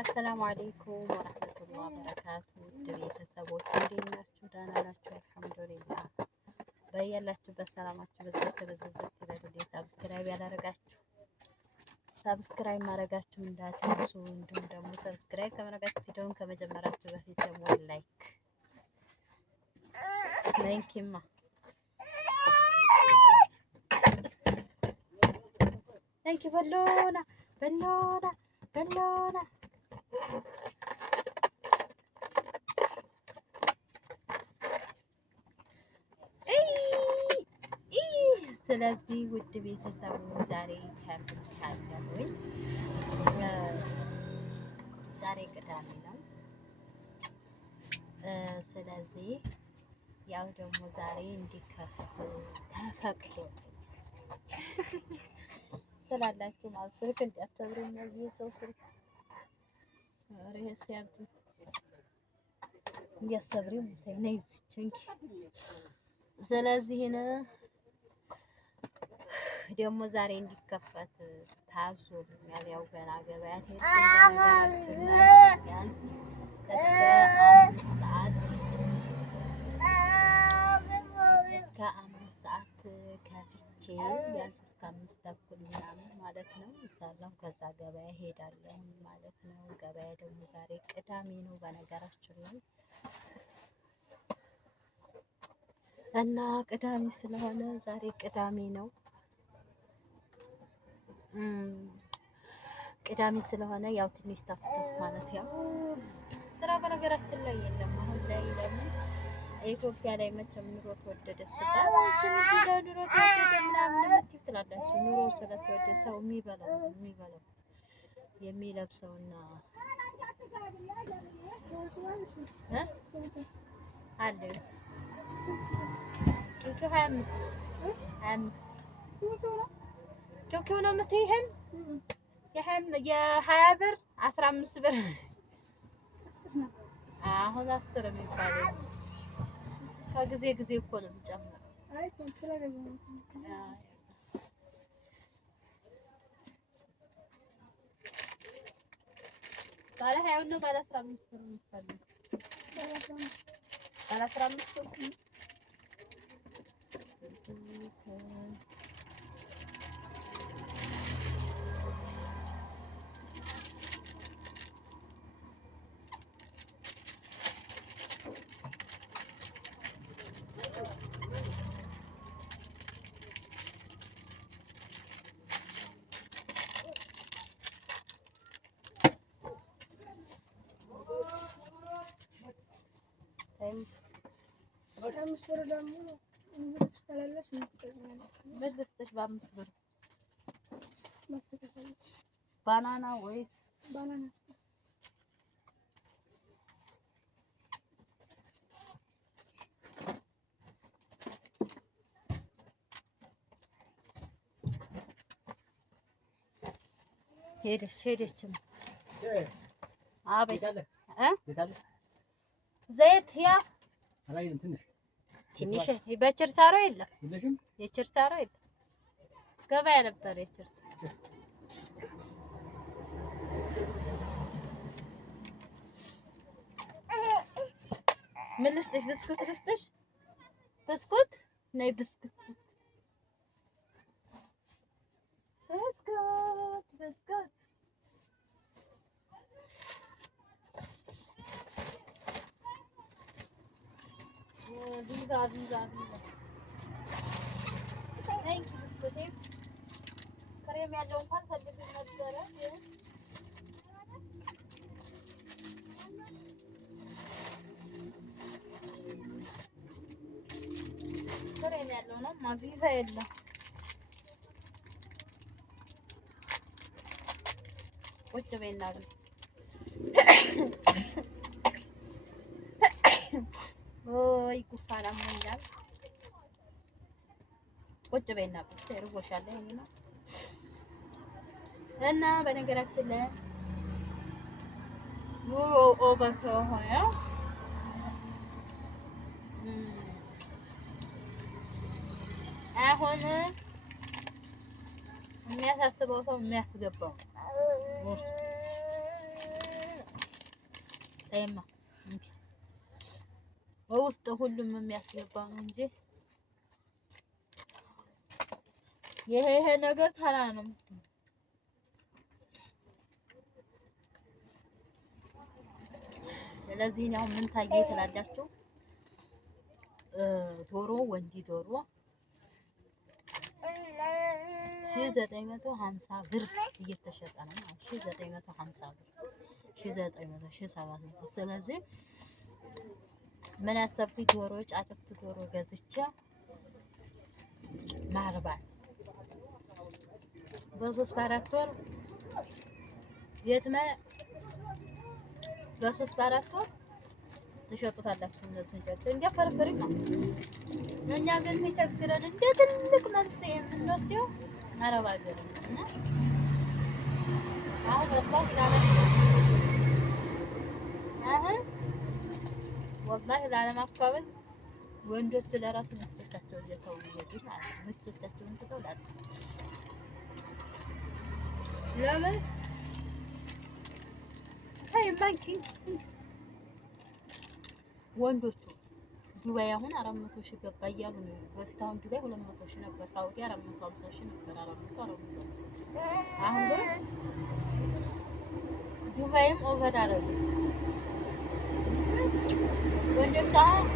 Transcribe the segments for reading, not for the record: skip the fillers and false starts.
አሰላሙ አለይኩም ወራህመቱላሂ ወበረካቱ። ውድ ቤተሰቦች እንዴት ናችሁ? ደህና ናችሁ? አልሐምዱሊላህ። በያላችሁበት ሰላማችሁ በዘት ይበልልኝ። ሰብስክራይብ ያላረጋችሁ ሰብስክራይብ ማድረጋችሁ እንዳትረሱ። እንዲሁም ደግሞ ሰብስክራይብ ከማድረጋችሁ ቪዲዮውን ከመጀመራችሁ በፊት ደግሞ ላይክማ ላይክ በሎና ስለዚህ ውድ ቤተሰቡ ዛሬ ከፍቻለሁኝ። ዛሬ ቅዳሜ ነው። ስለዚህ ያው ደግሞ ዛሬ እንዲከፍት ተፈቅዶ ስላላችሁ ማለት ስልክ እንዲያሰብሩ እነዚህ የሰው ስልክ ሬስ ያንቱ እንዲያሰብሩ ነው ይዝችንኪ። ስለዚህ ደግሞ ዛሬ እንዲከፈት ታዞልኛል። ያው ገና ገበያ ሄድኩኝ ቢያንስ እስከ 5 ሰዓት ከፍቼ ቢያንስ እስከ 5 ተኩል ምናምን ማለት ነው። ኢንሻአላህ ከዛ ገበያ ሄዳለሁ ማለት ነው። ገበያ ደግሞ ዛሬ ቅዳሜ ነው በነገራችን ላይ እና ቅዳሜ ስለሆነ ዛሬ ቅዳሜ ነው። ቅዳሜ ስለሆነ ያው ትንሽ ተፍተፍ ማለት ያው ስራ በነገራችን ላይ የለም። አሁን ላይ ለምን ኢትዮጵያ ላይ መቼም ኑሮ ተወደደ ስትባል ኑሮ ተወደደ ምናምን የምትይው ትላላችሁ። ኑሮ ስለተወደደ ሰው የሚበላው የሚለብሰውና አለ ኪሎ 25 ኪሎ ነው የምትይህን የ20 ብር 15 ብር አሁን 10 የሚባለው ከጊዜ ጊዜ እኮ ነው የሚጨምረው። ባለ 20 ነው ባለ 15 ብር የሚፈልግ ባለ 15 ብር በአምስት ብር ደግሞ እንግዲህ ከሌለሽ መልስተሽ በ5 ብር ማስተካከለሽ ባናና ወይስ ባናና ሄደችም አቤት ዘይት ያ ትንሽ በችርቻሮ የለም የችርቻሮ የለም። ገበያ ነበር የችርቻሮ ምን ልስጥሽ? ብስኩት ልስጥሽ? ብስኩት ነይ ብስኩት ቪዛ ታንኪ ብስኩቴ ክሬም ያለው እንኳን ፈልግ ነበረ። ክሬም ያለው ነው ቪዛ የለም። ቁጭ በይና ወይ ጉፋን አሞኛል። ቁጭ በይና ብቻ እርቦሻል ነው። እና በነገራችን ላይ ኑሮ ኦቨር ከሆነ አሁን የሚያሳስበው ሰው የሚያስገባው ተይማ በውስጥ ሁሉም የሚያስገባው ነው እንጂ ይሄ ነገር ተራ ነው። ስለዚህ ነው ምን ታየ ትላላችሁ? ዶሮ ወንዲ ዶሮ 1950 ብር እየተሸጠ ነው። 1950 ብር 1700 ስለዚህ ምን ያሰብኩኝ ዶሮ ጫጥት ዶሮ ገዝቼ ማርባት በ3 በ4 ወር የትመ በ3 በ4 ወር ትሸጡታላችሁ። እነዚህ እንደ ፍርፍር ነው። እኛ ግን ሲቸግረን እንደ ትልቅ መምሰ የምንወስደው አረብ ሀገር እና ወላሂ ላለማካበል ወንዶች ለራሱ ሚስቶቻቸው እየተው ይሄዱ ማለት ነው። ሚስቶቻቸውን ትተው ላጥ ለምን ማንኪ ወንዶቹ ዱባይ አሁን 400 ሺህ ገባ እያሉ ነው። በፊት አሁን ዱባይ 200 ሺህ ነበር፣ ሳውዲ 450 ሺህ ነበር። 450 አሁን ግን ዱባይም ኦቨር አደረጉት። ወንዶች አሁን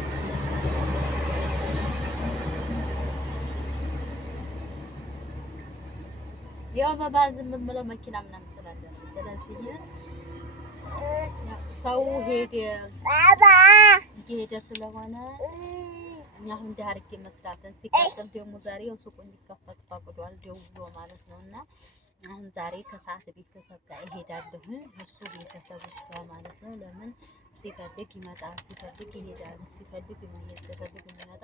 ያው መባል ዝም ብለው መኪና ምናምን ስላለ ነው። ስለዚህ ሰው ሄደ ስለሆነ አሁን ዳርጌ መስራትን ሲቀጥል ደግሞ ዛሬ ያው ሱቁ እንዲከፈት ፈቅዷል ደውሎ ማለት ነው። እና አሁን ዛሬ ከሰዓት ቤተሰብ ጋር እሄዳለሁ። እሱ ቤተሰቦች ጋር ማለት ነው። ለምን ሲፈልግ ይመጣል፣ ሲፈልግ ይሄዳል፣ ሲፈልግ የሚሄድ ሲፈልግ የሚመጣ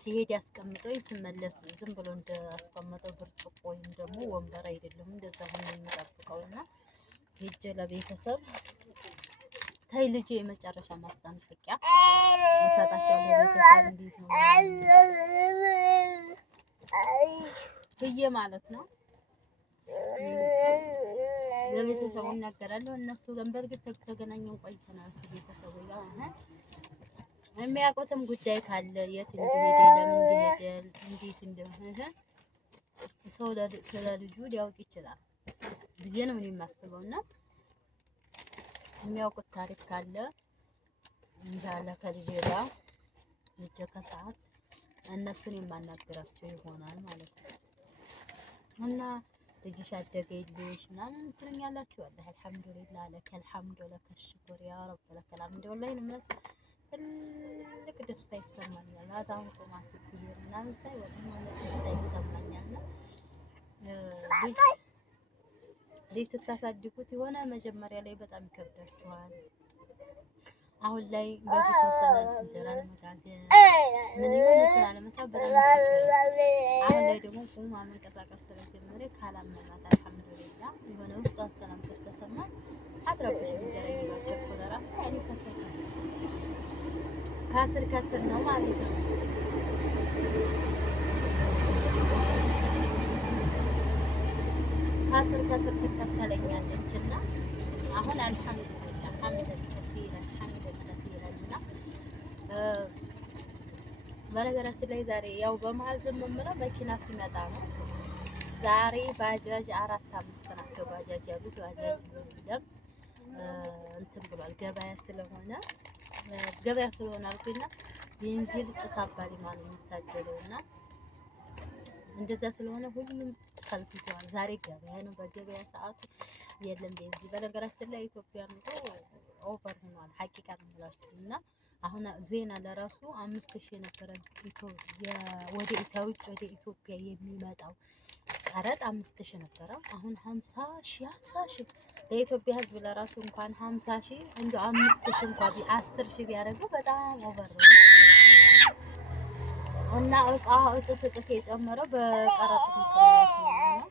ሲሄድ ያስቀምጠው ሲመለስ ዝም ብሎ እንዳስቀመጠው ብርጭቆ ወይም ደግሞ ወንበር አይደለም እንደዛ ሆኖ የሚጠብቀው እና ሄጄ ለቤተሰብ ታይ ልጅ የመጨረሻ ማስጠንቀቂያ መሰጣቸው ለቤተሰብ እንዴት ነው ብዬ ማለት ነው። ለቤተሰቡ እናገራለሁ። እነሱ በእርግጥ ተገናኘን ቆይተናል ቤተሰቡ ጋር የሚያውቁትም ጉዳይ ካለ የት እንደሄደ ለምን እንደሄደ እንዴት እንደሆነ ሰው ስለ ልጁ ሊያውቅ ይችላል ብዬ ነው እኔ የማስበው። እና የሚያውቁት ታሪክ ካለ እንዳለ ከልጄ ጋር ልጄ ከሰዓት እነሱን የማናገራቸው ይሆናል ማለት ነው። እና ልጅሽ አደገልሽ ምናምን ትሉኛላችሁ። ወላሂ አልሐምዱሊላህ ለከ አልሐምዱ ለከ ሽኩር ያ ረብ ለከ አልሐምዱ ወላሂ ነው። ትልቅ ደስታ ይሰማኛል። አሁን ቆማ ስትሄድ ምናምን ሳይ ወላሂ ደስታ ይሰማኛል። ልጅ ስታሳድጉት የሆነ መጀመሪያ ላይ በጣም ይከብዳችኋል። አሁን ላይ በፊት መሰለን እንጀራ ለመጋገር ምን ይሆን ስራ ለመስራት በጣም ይከብዳል። አሁን ላይ ደግሞ ቆማ መንቀሳቀስ ስለጀመረ ካላመማት አልሐምዱሊላህ የሆነ ውስጧን ሰላም ከተሰማት አትረብሽም። እንጀራ እየጋገርኩ ለራሱ ያኔ ከስር ነው ማለት ነው። ከስር ትከተለኛለች እና አሁን አልሐምዱሊላህ ሐምደን ከቲረን እና በነገራችን ላይ ዛሬ ያው በመሀል ዝም ብለው መኪና ሲመጣ ነው። ዛሬ ባጃጅ 4-5 ናቸው ባጃጅ ያሉት። ባጃጅ የለም እንትን ብሏል ገበያ ስለሆነ አልኩኝና ቤንዚን ጭስ አባሪ ማለት የሚታደለው እና እንደዛ ስለሆነ ሁሉም ሰልፍ ይዘዋል። ዛሬ ገበያ ነው። በገበያ ሰዓቱ የለም ቤንዚን። በነገራችን ላይ ኢትዮጵያ ኑሮ ኦቨር ሆኗል። ሐቂቃ ነው የምላችሁ። እና አሁን ዜና ለራሱ 5000 የነበረ ወደ ከውጭ ወደ ኢትዮጵያ የሚመጣው ቀረጥ 5000 ነበረ። አሁን 50,000 ለኢትዮጵያ ሕዝብ ለራሱ እንኳን 50,000 እንደው 5000 እንኳን 10,000 ቢያደርገው በጣም ኦቨር ነው። እና እጥፍ የጨመረው በቀረጥ ምክንያት ነው።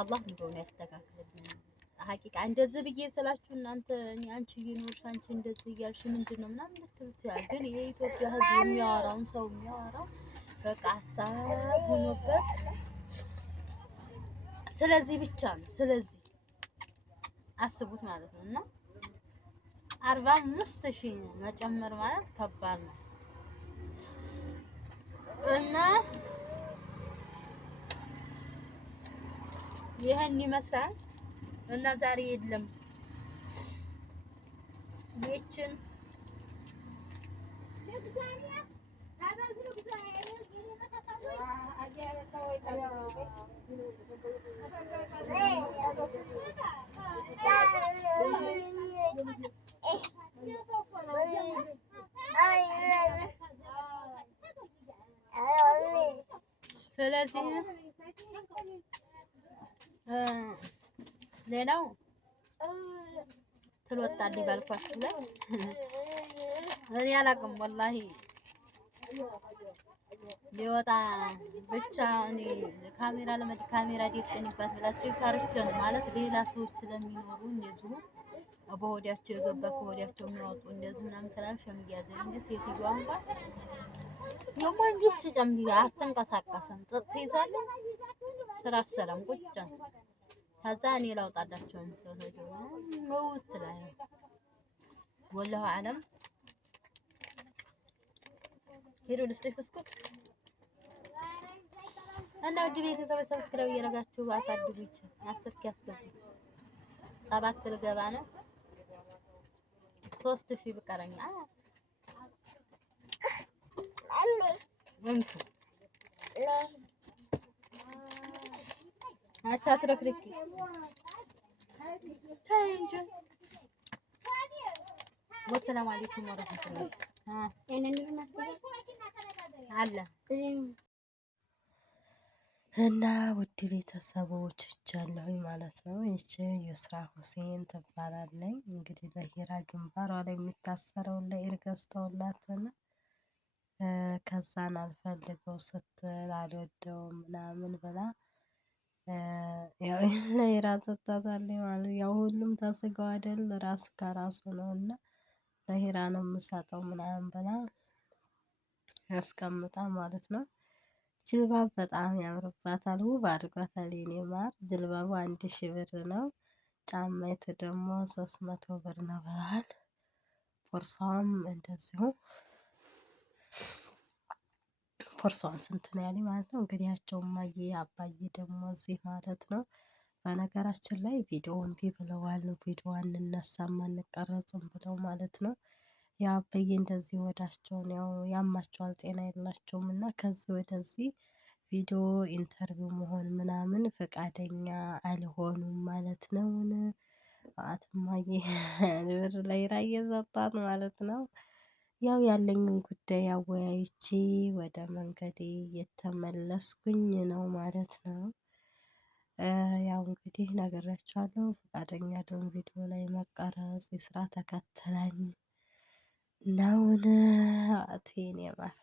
አላህ እንደሆነ ያስተካክልልን። ሐቂቃ እንደዚህ ብዬ ስላችሁ እናንተ አንቺ ይኖርሽ አንቺ እንደዚህ እያልሽ ምንድነው ምናምን ልትሉት ያል ግን የኢትዮጵያ ሕዝብ የሚያወራውን ሰው የሚያወራው በቃ ሀሳብ ሆኖበት ስለዚህ ብቻ ነው። ስለዚህ አስቡት ማለት ነው። እና 45,000 መጨመር ማለት ከባድ ነው እና ይሄን ይመስላል እና ዛሬ የለም ይችን ስለዚህ ሌላው ትልወጣልኝ ባልኳችሁ ላይ እኔ አላውቅም ወላሂ ሊወጣ ብቻ እኔ ካሜራ ደቅንባት ብላችሁ ፈርቼ ነው ማለት ሌላ ሰዎች ስለሚኖሩ እንደዚሁ በሆዳቸው የገባ ከሆዳቸው የሚወጡ እንደዚህ ምናምን ስላልሽ የሚያዘኝ እንጂ ሴትዮዋ እንኳን የወንጆች ጨምሪ አትንቀሳቀስም። ጥጥ ትይዛለች፣ ስራ አትሰራም፣ ቁጭ ነው። ከዛ እኔ ላውጣላቸው ነው ትላይ ወላሁ አለም ሄዶ ልስጥሽ ብስኩት እና ውድ ቤተሰብ ሰብስክራይብ እያደረጋችሁ አሳድጉኝ። 10 ያስገቡ 7 ልገባ ነው 3000 ብቀረኛ እንቱ አታትረክርኪ ታንጂ ወሰላም አለይኩም ወራህመቱላህ አለ እና ውድ ቤተሰቦች እቻለሁኝ ማለት ነው። ይቺ ዩስራ ሁሴን ትባላለች። እንግዲህ በሂራ ግንባሯ ላይ የሚታሰረው ለኢር ገዝተውላትና ከዛን አልፈልገው ስትል አልወደውም ምናምን ብላ ያው ለሂራ ሰጥታታለች ማለት ያው ሁሉም ተስጋው አይደል ራሱ ከራሱ ነውና ለሂራ ነው የምሰጠው ምናምን ብላ ያስቀምጣ ማለት ነው። ጅልባብ በጣም ያምርባታል፣ ውብ አድርጓታል። የኔ ማር ጅልባቡ 1000 ብር ነው። ጫማይቱ ደግሞ 300 ብር ነው ብለዋል። ቦርሳዋም እንደዚሁ ቦርሳዋን ስንት ነው ያለኝ ማለት ነው። እንግዲያቸው ማየ አባዬ ደግሞ እዚህ ማለት ነው። በነገራችን ላይ ቪዲዮ እምቢ ብለዋል። ቪዲዮ አንነሳም አንቀረጽም ብለው ማለት ነው። ያ አባዬ እንደዚህ ወዳቸውን ያው ያማቸዋል፣ ጤና የላቸውም እና ከዚህ ወደዚህ ቪዲዮ ኢንተርቪው መሆን ምናምን ፈቃደኛ አልሆኑም ማለት ነው። አትማዬ ብር ላይ ራይ የሰጣት ማለት ነው። ያው ያለኝን ጉዳይ አወያይቼ ወደ መንገዴ የተመለስኩኝ ነው ማለት ነው። ያው እንግዲህ ነግሬያቸዋለሁ። ፈቃደኛ አይደሉም ቪዲዮ ላይ መቀረጽ የስራ ተከተለኝ ነውን አቴን የማር